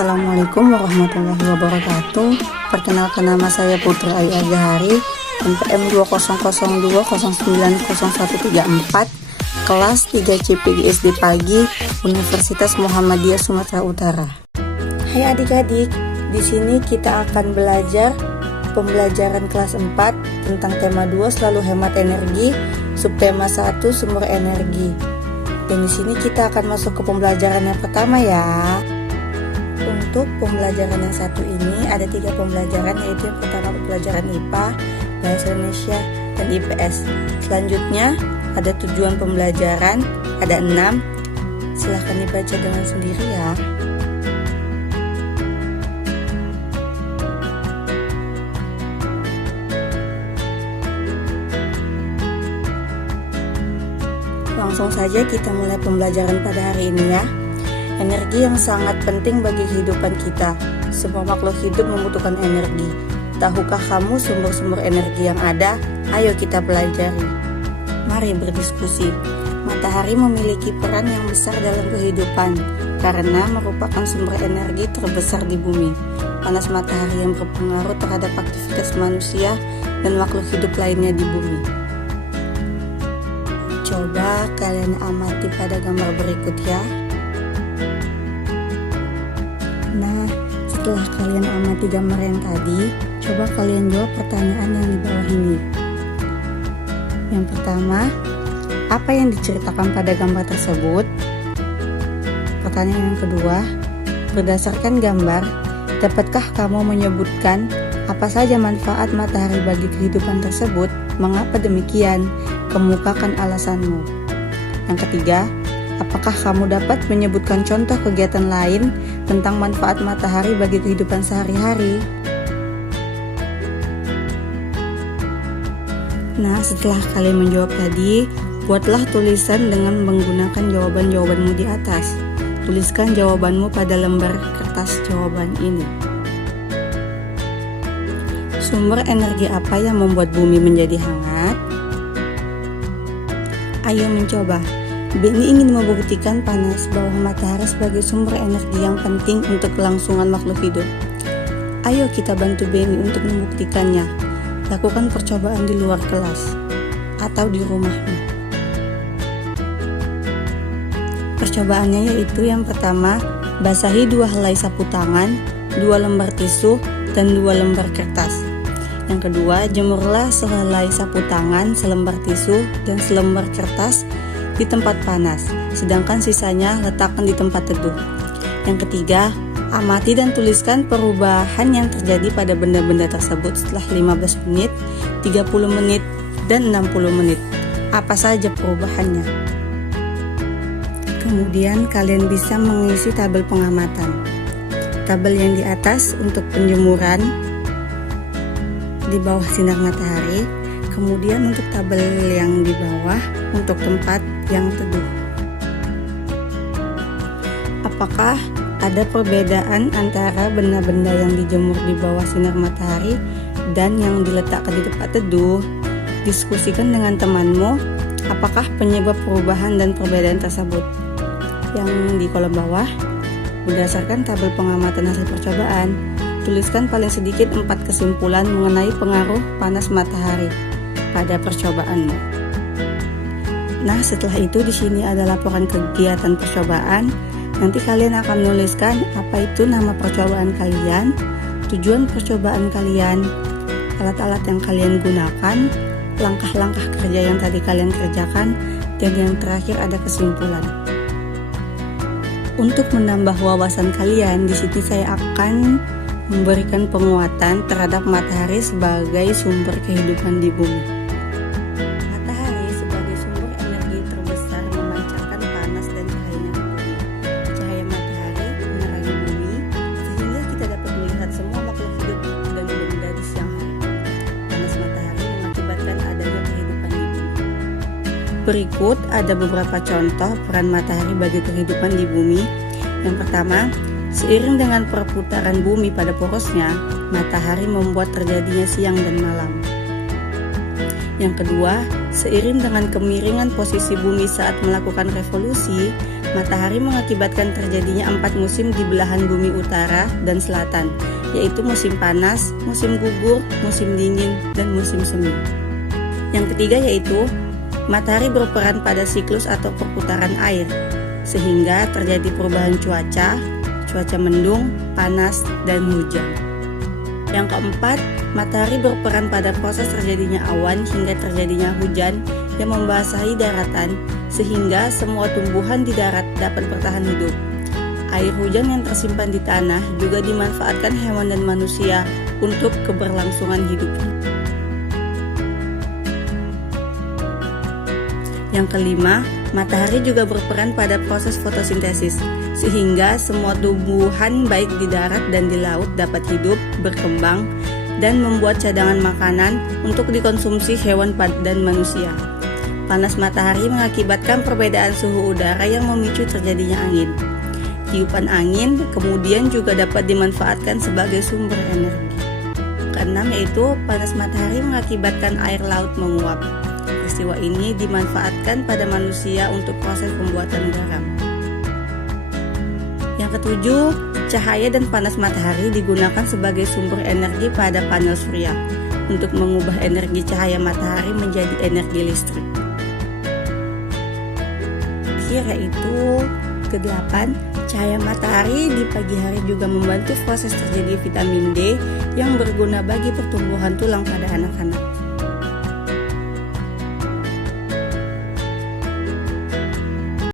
Assalamualaikum warahmatullahi wabarakatuh. Perkenalkan, nama saya Putri Ayu Agahari, NPM 20020900134, kelas 3 CPGSD Pagi, Universitas Muhammadiyah Sumatera Utara. Hai adik-adik, di sini kita akan belajar pembelajaran kelas 4 tentang tema 2 selalu hemat energi, subtema 1 sumber energi. Dan di sini kita akan masuk ke pembelajaran yang pertama ya. Untuk pembelajaran yang satu ini ada 3 pembelajaran, yaitu yang pertama pembelajaran IPA, Bahasa Indonesia, dan IPS. Selanjutnya ada tujuan pembelajaran, ada 6. Silahkan dibaca dengan sendiri ya. Langsung saja kita mulai pembelajaran pada hari ini ya. Energi yang sangat penting bagi kehidupan kita. Semua makhluk hidup membutuhkan energi. Tahukah kamu sumber-sumber energi yang ada? Ayo kita pelajari. Mari berdiskusi. Matahari memiliki peran yang besar dalam kehidupan karena merupakan sumber energi terbesar di bumi. Panas matahari yang berpengaruh terhadap aktivitas manusia dan makhluk hidup lainnya di bumi. Coba kalian amati pada gambar berikut ya. Nah, setelah kalian amati gambar yang tadi, coba kalian jawab pertanyaan yang di bawah ini. Yang pertama, apa yang diceritakan pada gambar tersebut? Pertanyaan yang kedua, berdasarkan gambar, dapatkah kamu menyebutkan apa saja manfaat matahari bagi kehidupan tersebut? Mengapa demikian? Kemukakan alasanmu. Yang ketiga, apakah kamu dapat menyebutkan contoh kegiatan lain tentang manfaat matahari bagi kehidupan sehari-hari? Nah, setelah kalian menjawab tadi, buatlah tulisan dengan menggunakan jawaban-jawabanmu di atas. Tuliskan jawabanmu pada lembar kertas jawaban ini. Sumber energi apa yang membuat bumi menjadi hangat? Ayo mencoba. Benny ingin membuktikan panas bawah matahari sebagai sumber energi yang penting untuk kelangsungan makhluk hidup. Ayo kita bantu Benny untuk membuktikannya. Lakukan percobaan di luar kelas atau di rumahmu. Percobaannya yaitu yang pertama, basahi 2 helai sapu tangan, 2 lembar tisu, dan 2 lembar kertas. Yang kedua, jemurlah sehelai sapu tangan, selembar tisu, dan selembar kertas di tempat panas, sedangkan sisanya letakkan di tempat teduh. Yang ketiga, amati dan tuliskan perubahan yang terjadi pada benda-benda tersebut setelah 15 menit, 30 menit, dan 60 menit. Apa saja perubahannya? Kemudian kalian bisa mengisi tabel pengamatan. Tabel yang di atas untuk penjemuran di bawah sinar matahari, kemudian untuk tabel yang di bawah untuk tempat yang teduh. Apakah ada perbedaan antara benda-benda yang dijemur di bawah sinar matahari dan yang diletakkan di tempat teduh? Diskusikan dengan temanmu, apakah penyebab perubahan dan perbedaan tersebut? Yang di kolom bawah, berdasarkan tabel pengamatan hasil percobaan, tuliskan paling sedikit 4 kesimpulan mengenai pengaruh panas matahari pada percobaanmu. Nah, setelah itu di sini ada laporan kegiatan percobaan. Nanti kalian akan menuliskan apa itu nama percobaan kalian, tujuan percobaan kalian, alat-alat yang kalian gunakan, langkah-langkah kerja yang tadi kalian kerjakan, dan yang terakhir ada kesimpulan. Untuk menambah wawasan kalian, di sini saya akan memberikan penguatan terhadap matahari sebagai sumber kehidupan di bumi. Matahari sebagai sumber energi terbesar memancarkan panas dan cahayanya ke bumi. Cahaya matahari menerangi bumi sehingga kita dapat melihat semua makhluk hidup dan benda di siang hari. Panas matahari mengakibatkan adanya kehidupan di bumi. Berikut ada beberapa contoh peran matahari bagi kehidupan di bumi. Yang pertama, seiring dengan perputaran bumi pada porosnya, matahari membuat terjadinya siang dan malam. Yang kedua, seiring dengan kemiringan posisi bumi saat melakukan revolusi, matahari mengakibatkan terjadinya 4 musim di belahan bumi utara dan selatan, yaitu musim panas, musim gugur, musim dingin, dan musim semi. Yang ketiga yaitu matahari berperan pada siklus atau perputaran air, sehingga terjadi perubahan cuaca mendung, panas, dan hujan. Yang keempat, matahari berperan pada proses terjadinya awan hingga terjadinya hujan yang membasahi daratan, sehingga semua tumbuhan di darat dapat bertahan hidup. Air hujan yang tersimpan di tanah juga dimanfaatkan hewan dan manusia untuk keberlangsungan hidupnya. Yang kelima, matahari juga berperan pada proses fotosintesis, sehingga semua tumbuhan baik di darat dan di laut dapat hidup, berkembang, dan membuat cadangan makanan untuk dikonsumsi hewan dan manusia. Panas matahari mengakibatkan perbedaan suhu udara yang memicu terjadinya angin. Tiupan angin kemudian juga dapat dimanfaatkan sebagai sumber energi. Keenam yaitu panas matahari mengakibatkan air laut menguap. Peristiwa ini dimanfaatkan pada manusia untuk proses pembuatan garam. Yang ketujuh, cahaya dan panas matahari digunakan sebagai sumber energi pada panel surya untuk mengubah energi cahaya matahari menjadi energi listrik. Yaitu ke-8, cahaya matahari di pagi hari juga membantu proses terjadi vitamin D yang berguna bagi pertumbuhan tulang pada anak-anak.